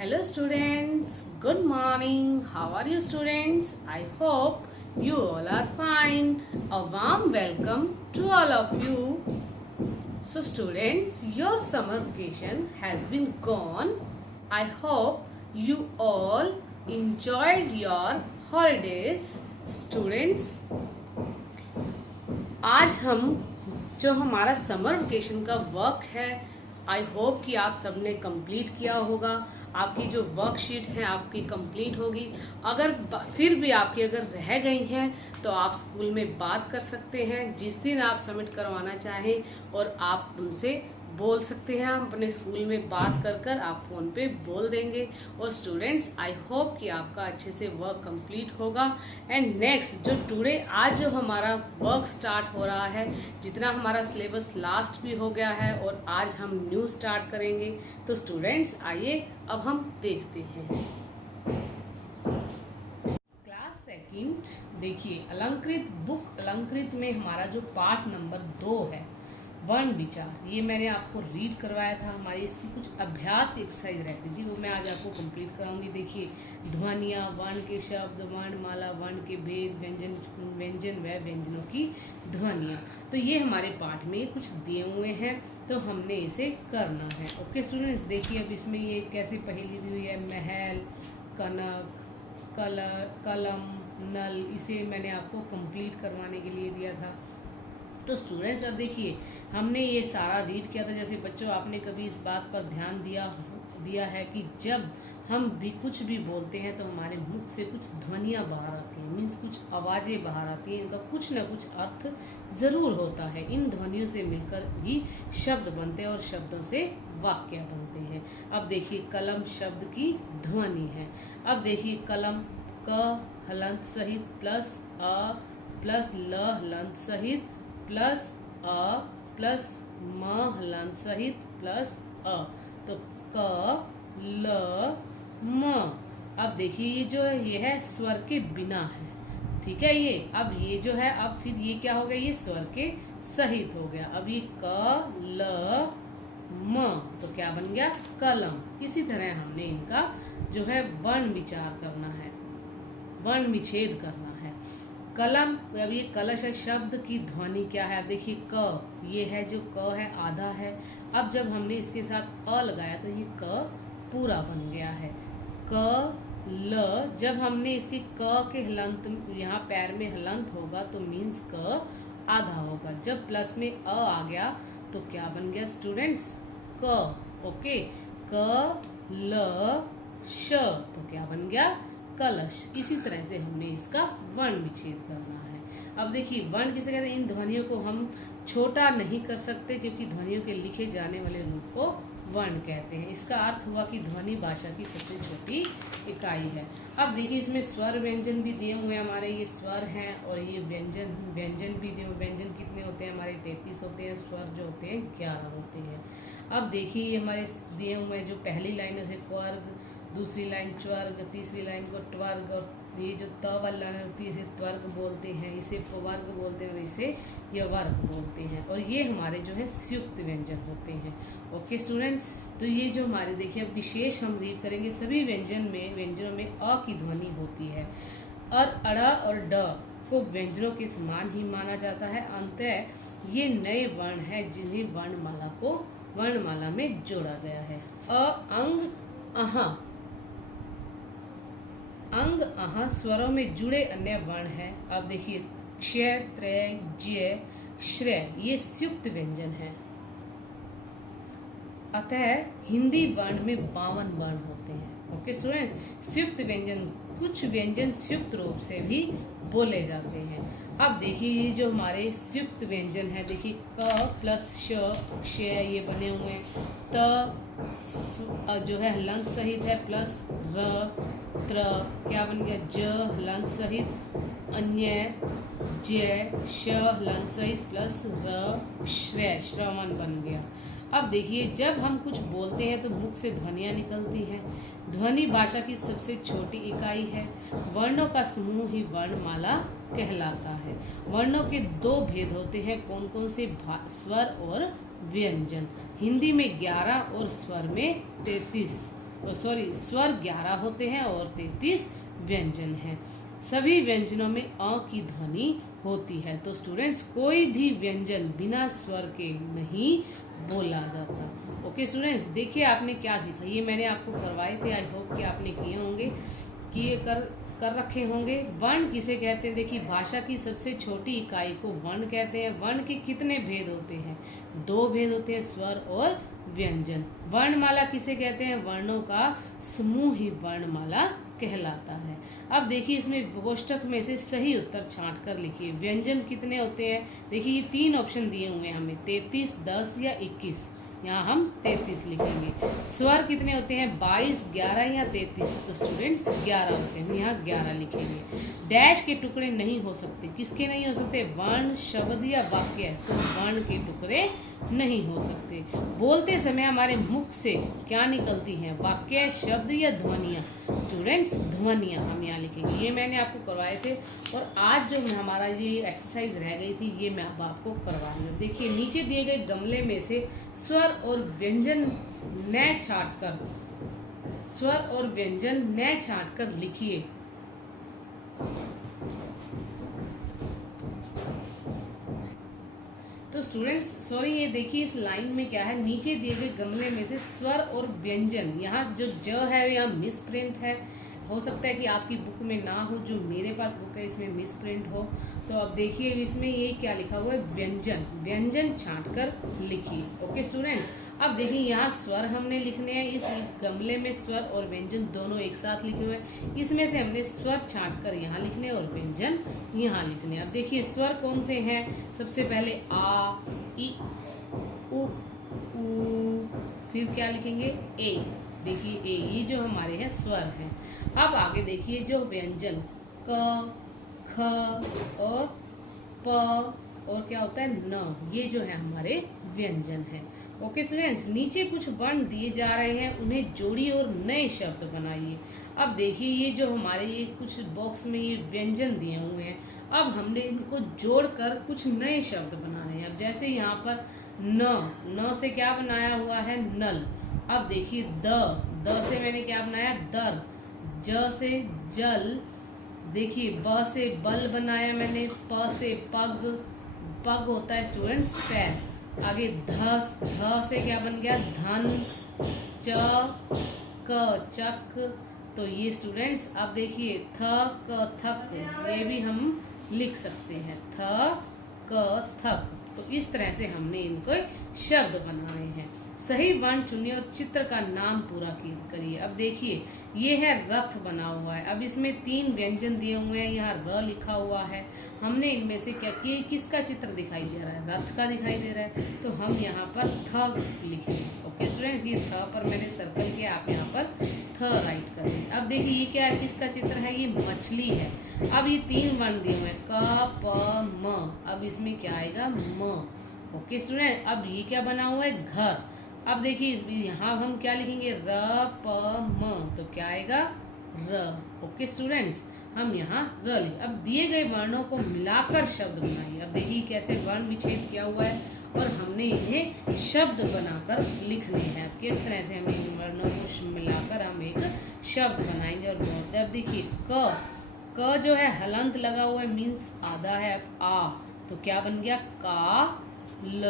Hello students, good morning. How are you students? I hope you all are fine. A warm welcome to all of you. So students, your summer vacation has been gone. I hope you all enjoyed your holidays. Students, आज हम जो हमारा summer vacation का work है, I hope कि आप सबने complete किया होगा। आपकी जो वर्कशीट है आपकी कंप्लीट होगी। अगर फिर भी आपकी अगर रह गई हैं तो आप स्कूल में बात कर सकते हैं जिस दिन आप सबमिट करवाना चाहें, और आप उनसे बोल सकते हैं। हम अपने स्कूल में बात कर कर आप फ़ोन पे बोल देंगे। और स्टूडेंट्स, आई होप कि आपका अच्छे से वर्क कंप्लीट होगा। एंड नेक्स्ट जो टुडे आज जो हमारा वर्क स्टार्ट हो रहा है, जितना हमारा सिलेबस लास्ट भी हो गया है और आज हम न्यू स्टार्ट करेंगे। तो स्टूडेंट्स आइए अब हम देखते हैं। क्लास सेकंड देखिए, अलंकृत बुक अलंकृत में हमारा जो पाठ नंबर 2 है, वर्ण विचार, ये मैंने आपको रीड करवाया था। हमारी इसकी कुछ अभ्यास एक्सरसाइज रहती थी, वो मैं आज आपको कंप्लीट कराऊंगी। देखिए, ध्वनियाँ, वर्ण के शब्द, वर्णमाला, वर्ण के भेद, व्यंजन व व्यंजनों की ध्वनियाँ, तो ये हमारे पाठ में कुछ दिए हुए हैं, तो हमने इसे करना है। ओके स्टूडेंट्स, देखिए अब इसमें ये कैसे पहेली दी हुई है। महल, कनक, कलम, नल, इसे मैंने आपको कंप्लीट करवाने के लिए दिया था। तो स्टूडेंट्स अब देखिए, हमने ये सारा रीड किया था। जैसे बच्चों, आपने कभी इस बात पर ध्यान दिया है कि जब हम भी कुछ भी बोलते हैं तो हमारे मुख से कुछ ध्वनियाँ बाहर आती हैं, मीन्स कुछ आवाज़ें बाहर आती हैं। इनका कुछ ना कुछ अर्थ ज़रूर होता है। इन ध्वनियों से मिलकर ही शब्द बनते हैं और शब्दों से वाक्य बनते हैं। अब देखिए, कलम शब्द की ध्वनि है। अब देखिए, कलम क हलंत सहित प्लस अ प्लस ल हलंत सहित प्लस अ प्लस म हलंत सहित प्लस अ, तो क ल म। अब देखिए, ये जो है ये है स्वर के बिना है, ठीक है। ये अब ये जो है, अब फिर ये क्या हो गया, ये स्वर के सहित हो गया। अब ये क ल म, तो क्या बन गया, कलम। इसी तरह हमने इनका जो है वर्ण विचार करना है, वर्ण विच्छेद करना है। कलम, अब ये कलश है, शब्द की ध्वनि क्या है। अब देखिए, क, ये है जो क है आधा है। अब जब हमने इसके साथ अ लगाया तो ये क पूरा बन गया है। क ल, जब हमने इसके क के हलंत, यहाँ पैर में हलंत होगा तो मीन्स क आधा होगा। जब प्लस में अ आ गया तो क्या बन गया स्टूडेंट्स, क। ओके, क ल श, तो क्या बन गया, कलश। इसी तरह से हमने इसका वर्ण विच्छेद करना है। अब देखिए, वर्ण किसे कहते हैं, इन ध्वनियों को हम छोटा नहीं कर सकते क्योंकि ध्वनियों के लिखे जाने वाले रूप को वर्ण कहते हैं। इसका अर्थ हुआ कि ध्वनि भाषा की सबसे छोटी इकाई है। अब देखिए, इसमें स्वर व्यंजन भी दिए हुए हैं हमारे, ये स्वर हैं और ये व्यंजन भी दिए हुए। व्यंजन कितने होते हैं हमारे, 33 होते हैं। स्वर जो होते हैं 11 होते हैं। अब देखिए, ये हमारे दिए हुए जो पहली लाइन है उसे क्वर्ग, दूसरी लाइन च्वर्ग, तीसरी लाइन को ट्वर्ग, और ये जो त वाली लाइन होती है इसे त्वर्ग बोलते हैं, इसे वर्ग बोलते हैं और इसे यवर्ग बोलते हैं। और ये हमारे जो है संयुक्त व्यंजन होते हैं। ओके स्टूडेंट्स, तो ये जो हमारे देखिए, अब विशेष हम रीड करेंगे। सभी व्यंजनों में अ की ध्वनि होती है। अड़ और ड को व्यंजनों के समान ही माना जाता है। अंततः ये नए वर्ण है जिन्हें वर्णमाला में जोड़ा गया है। अ, अंग, अहा, अंग, अहा स्वरों में जुड़े अन्य वर्ण हैं। अब देखिए, क्षय, त्रय, ज्य, श्रेय, ये संयुक्त व्यंजन है। अतः हिंदी वर्ण में 52 वर्ण होते हैं। ओके स्टूडेंट, संयुक्त व्यंजन, कुछ व्यंजन संयुक्त रूप से भी बोले जाते हैं। अब देखिए, ये जो हमारे संयुक्त व्यंजन है, देखिए क प्लस श, क्षय, ये बने हुए हैं। त जो है हलंत सहित है प्लस र, त्र, क्या बन गया, ज हलंत सहित, अन्य, जय, श हलंत सहित प्लस र, श्रेय, श्रवण बन गया। अब देखिए, जब हम कुछ बोलते हैं तो मुख से ध्वनियाँ निकलती हैं। ध्वनि भाषा की सबसे छोटी इकाई है। वर्णों का समूह ही वर्णमाला कहलाता है। वर्णों के 2 भेद होते हैं, कौन कौन से, स्वर और व्यंजन। हिंदी में 11 और स्वर में 33। स्वर 11 होते हैं और 33 व्यंजन हैं। सभी व्यंजनों में अ की ध्वनि होती है। तो स्टूडेंट्स, कोई भी व्यंजन बिना स्वर के नहीं बोला जाता। ओके स्टूडेंट्स, देखिए आपने क्या सीखा। ये मैंने आपको करवाए थे, आई होप कि आपने किए होंगे, किए कर रखे होंगे। वर्ण किसे कहते हैं? देखिए, भाषा की सबसे छोटी इकाई को वर्ण कहते हैं। वर्ण के कितने भेद होते हैं? 2 भेद होते हैं, स्वर और व्यंजन। वर्णमाला किसे कहते हैं? वर्णों का समूह ही वर्णमाला कहलाता है। अब देखिए, इसमें कोष्टक में से सही उत्तर छांट कर लिखिए। व्यंजन कितने होते हैं? देखिए, ये 3 ऑप्शन दिए हुए हैं हमें, 33, 10 या 21। यहाँ हम 33 लिखेंगे। स्वर कितने होते हैं? 22, 11 या 33। तो स्टूडेंट्स 11 होते हैं, हम यहाँ 11 लिखेंगे। डैश के टुकड़े नहीं हो सकते। किसके नहीं हो सकते? वर्ण, शब्द या वाक्य। तो वर्ण के टुकड़े नहीं हो सकते। बोलते समय हमारे मुख से क्या निकलती हैं? वाक्य, शब्द या ध्वनियाँ? स्टूडेंट्स ध्वनियाँ हम यहाँ लिखेंगे। ये मैंने आपको करवाए थे, और आज जो हमारा ये एक्सरसाइज रह गई थी, ये मैं अब आपको करवा रही हूँ। देखिए, नीचे दिए गए गमले में से स्वर और व्यंजन न छांट कर लिखिए। तो स्टूडेंट्स, सॉरी, ये देखिए इस लाइन में क्या है, नीचे दिए गए गमले में से स्वर और व्यंजन, यहाँ जो ज है यहाँ मिस प्रिंट है। हो सकता है कि आपकी बुक में ना हो, जो मेरे पास बुक है इसमें मिस प्रिंट हो। तो अब देखिए इसमें ये क्या लिखा हुआ है? व्यंजन। व्यंजन छांट कर लिखिए। ओके स्टूडेंट्स, अब देखिए यहाँ स्वर हमने लिखने हैं। इस गमले में स्वर और व्यंजन दोनों एक साथ लिखे हुए हैं। इसमें से हमने स्वर छांट कर यहाँ लिखने और व्यंजन यहाँ लिखने। अब देखिए स्वर कौन से हैं? सबसे पहले आ, ई, उ, फिर क्या लिखेंगे? ए। देखिए ए, ये जो हमारे हैं स्वर हैं। अब आगे देखिए जो व्यंजन क, ख और प और क्या होता है? न, ये जो है हमारे व्यंजन है। ओके स्टूडेंट्स, नीचे कुछ वर्ण दिए जा रहे हैं, उन्हें जोड़िए और नए शब्द बनाइए। अब देखिए ये जो हमारे ये कुछ बॉक्स में ये व्यंजन दिए हुए हैं, अब हमने इनको जोड़कर कुछ नए शब्द बनाने हैं। अब जैसे यहाँ पर न से क्या बनाया हुआ है? नल। अब देखिए द से मैंने क्या बनाया? दर। ज से जल। देखिए ब से बल बनाया मैंने। प से पग। पग होता है स्टूडेंट्स पैर। आगे ध से क्या बन गया? धन। च क चक। तो ये स्टूडेंट्स अब देखिए थ क थक, ये भी हम लिख सकते हैं, थ क थक। तो इस तरह से हमने इनको शब्द बनाने हैं। सही वर्ण चुनिए और चित्र का नाम पूरा करिए। अब देखिए ये है रथ बना हुआ है। अब इसमें 3 व्यंजन दिए हुए हैं, यहाँ र लिखा हुआ है। हमने इनमें से क्या किया? किसका चित्र दिखाई दे रहा है? रथ का दिखाई दे रहा है, तो हम यहाँ पर थ लिखेंगे। ओके स्टूडेंट्स, ये थ पर मैंने सर्कल किया, आप यहाँ पर थ राइट करेंगे। अब देखिए ये क्या है? किसका चित्र है? ये मछली है। अब ये 3 वर्ण दिए हुए हैं, क प म। अब इसमें क्या आएगा? म। ओके स्टूडेंट, अब ये क्या बना हुआ है? घर। अब देखिए यहाँ हम क्या लिखेंगे? र प म, तो क्या आएगा? र। ओके स्टूडेंट्स, हम यहाँ र लिख। अब दिए गए वर्णों को मिलाकर शब्द बनाइए। अब देखिए कैसे वर्ण विच्छेद किया हुआ है और हमने इन्हें शब्द बनाकर लिखने हैं। अब किस तरह से हम इन वर्णों को मिलाकर हम एक शब्द बनाएंगे और बोलते हैं। अब देखिए क जो है हलंत लगा हुआ है, मीन्स आधा है। अब आ, तो क्या बन गया? का ल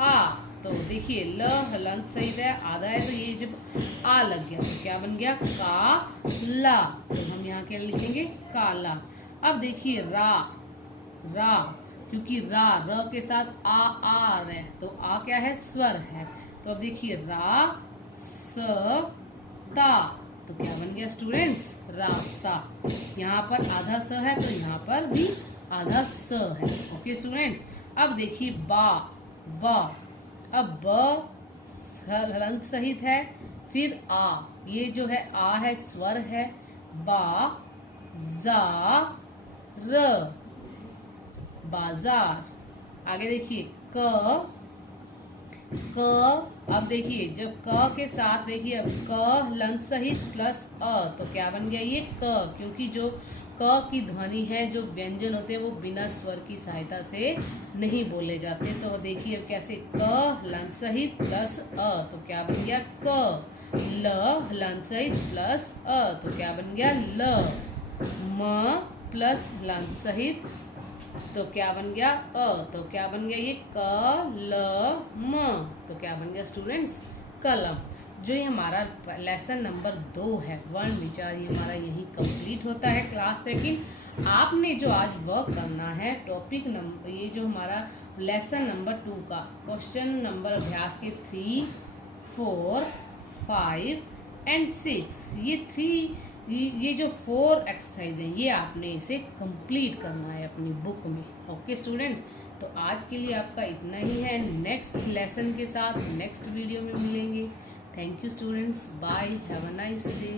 आ। तो देखिए ल हलंत सही है, आधा है, तो ये जब आ लग गया तो क्या बन गया? का ला। तो हम यहाँ क्या लिखेंगे? काला। अब देखिए रा, क्योंकि र के साथ आ रहे, तो आ क्या है? स्वर है। तो अब देखिए रा स ता, तो क्या बन गया स्टूडेंट्स? रास्ता। यहाँ पर आधा स है, तो यहाँ पर भी आधा स है। ओके स्टूडेंट्स, अब देखिए ब। अब ब हलंत सहित है, फिर आ, ये जो है आ है, स्वर है। बा जा र, बाजार। आगे देखिए क। अब देखिए जब क के साथ देखिए अब क हलंत सहित प्लस अ, तो क्या बन गया? ये क, क्योंकि जो क की ध्वनि है, जो व्यंजन होते हैं वो बिना स्वर की सहायता से नहीं बोले जाते। तो देखिए अब कैसे? क हलंत सहित प्लस अ, तो क्या बन गया? क। ल हलांत सहित प्लस अ, तो क्या बन गया ल। म प्लस हलांत सहित, तो क्या बन गया अ, तो क्या बन गया ये क ल म, तो क्या बन गया स्टूडेंट्स कलम। जो ये हमारा लेसन नंबर 2 है वर्ण विचार, ये हमारा यही कंप्लीट होता है क्लास सेकंड। आपने जो आज वर्क करना है टॉपिक नंबर, ये जो हमारा लेसन नंबर 2 का क्वेश्चन नंबर अभ्यास के 3, 4, 5 एंड 6, ये जो 4 एक्सरसाइज हैं ये आपने इसे कंप्लीट करना है अपनी बुक में। ओके स्टूडेंट्स, तो आज के लिए आपका इतना ही है। नेक्स्ट लेसन के साथ नेक्स्ट वीडियो में मिलेंगे। Thank you students, bye, have a nice day.